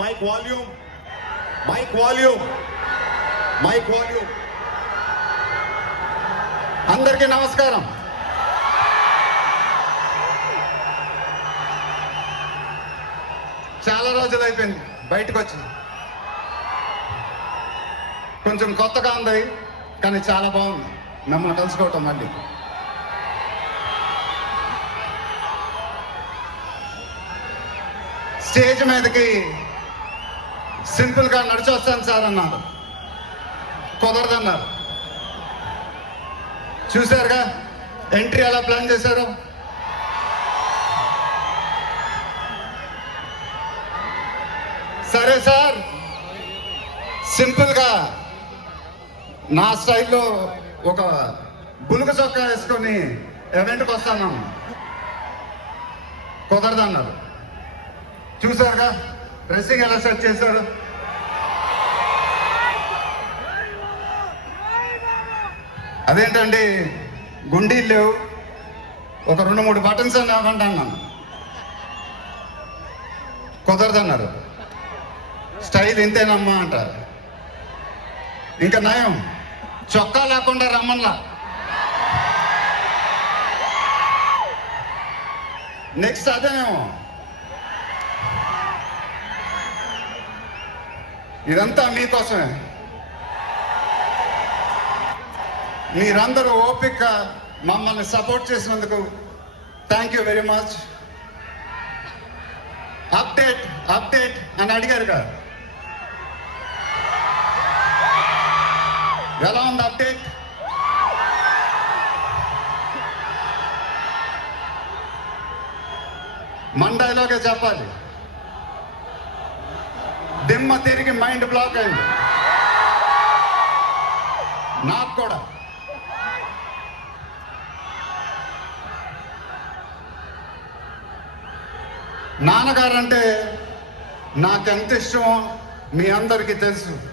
Mic volume mic volume mic volume అందరికీ నమస్కారం. చాలా రోజులు అయిపోయింది. బయటకు వచ్చి కొంచెం కొత్తగా ఉంది కానీ చాలా బాగుంది. మిమ్మల్ని కలుసుకోవటం మళ్ళీ. స్టేజ్ మీదకి సింపుల్గా నడిచొస్తాను సార్ అన్నారు. కుదరదన్నారు. చూశారుగా? ఎంట్రీ ఎలా ప్లాన్ చేశారు? సరే సార్. సింపుల్గా నా స్టైల్లో ఒక బులుగు చొక్కా వేసుకొని eventకి వస్తాను. కుదరదన్నారు. చూసారుగా డ్రెస్సింగ్ ఎలా సెట్ చేశారు అదేంటండి? గుండీలు లేవు. ఒక రెండు మూడు బటన్స్ అని ఇవ్వండి అన్నాను కుదరదన్నారు. స్టైల్ ఇంతేనమ్మా అంటారు. ఇంకా నయం. చొక్కా లేకుండా రమ్మన్లా నెక్స్ట్ అదేనేమో. ఇదంతా మీకోసమే మీరందరూ ఓపిక మమ్మల్ని సపోర్ట్ చేసినందుకు thank you very much. Update update అని అడిగారు కదా. ఎలా ఉంది అప్డేట్? మన డైలాగే చెప్పాలి. దిమ్మ తిరిగి మైండ్ బ్లాక్ అయింది. నాకు కూడా. నాన్నగారంటే నాకెంత ఇష్టమో మీ అందరికీ తెలుసు.